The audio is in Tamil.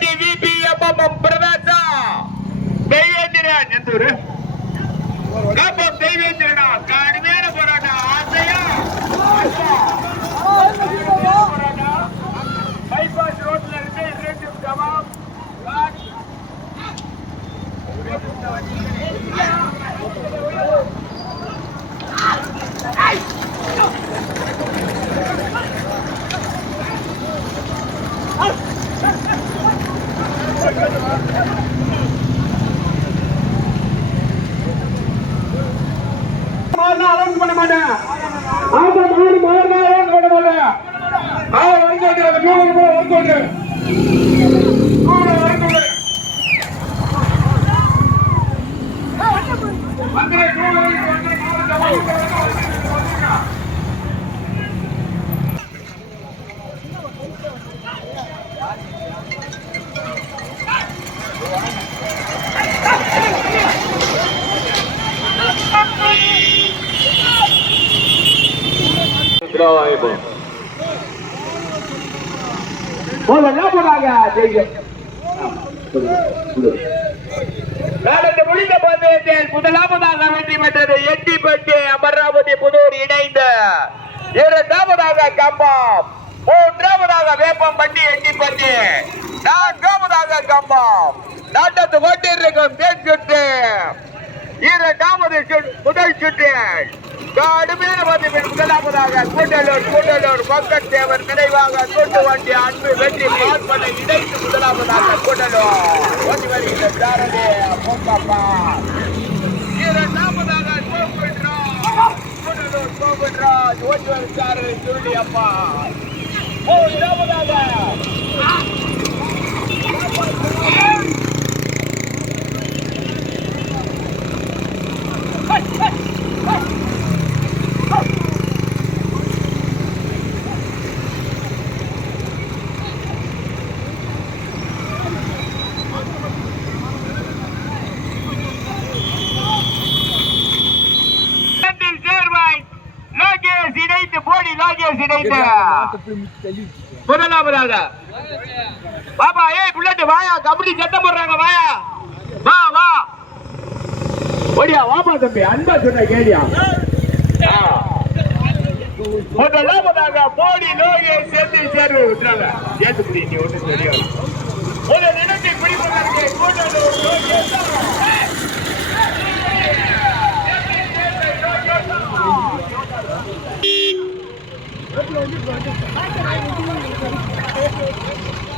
ದಿವಿಪಿಯಪ್ಪ ಪ್ರವೇಶ ದೈವೇಂದ್ರಿಯ ನೆಂದೂರು ಕಬ್ಬ ದೈವೇಂದ್ರನ ಕಾರಣ மாட்டேன் ஆமா மாடு மாடு அலௌன்ஸ் பண்ண மாட்டேன் ஆ வந்து அந்த நூறு போதெல்லாம் போனாங்க ஜெயிக்க நடந்து முடிந்த பந்தயத்தில் முதலாவதாக வெற்றி பெற்றது எட்டிப்பட்டி அமராவதி புதூர் இணைந்து இரண்டாவதாக கம்பம் மூன்றாவதாக வேப்பம்பட்டி எட்டிப்பட்டி நான்காவதாக கம்பம் நாட்டத்து கொண்டிருக்கும் சுற்று இரண்டாவது முதல் சுற்று கடுமையான மதிப்பில் முதலாவதாக கூட்டலூர் கூட்டலூர் மக்கத்தேவர் நினைவாக கூட்டு வண்டி அன்பு வெற்றி பார்ப்பனை இணைத்து முதலாவதாக கூட்டலூர் ஓட்டி வருகின்ற சாரதி பொங்கப்பா. இரண்டாவதாக கூட்டலூர் கோகுல்ராஜ் ஓட்டி வரும் சாரதி சுருளி அப்பா மூன்றாவதாக முதலாவதாக பாப்பா ஏய் புல்லட் வாயா கபடி சத்தம் போடுறாங்க வாயா. வா வா. ஓடியா தம்பி அன்பா சொன்ன கேடியா. முதலாவதாக போடி லோகேஷ் சேர்த்து சேர்வு விட்டுறாங்க ஏத்துக்குடி நீ ஒண்ணு தெரியாது. ஒரு நிலத்தை பிடிப்பதற்கு Koodalur Aplaudir, aplaudir. Aplaudir, aplaudir.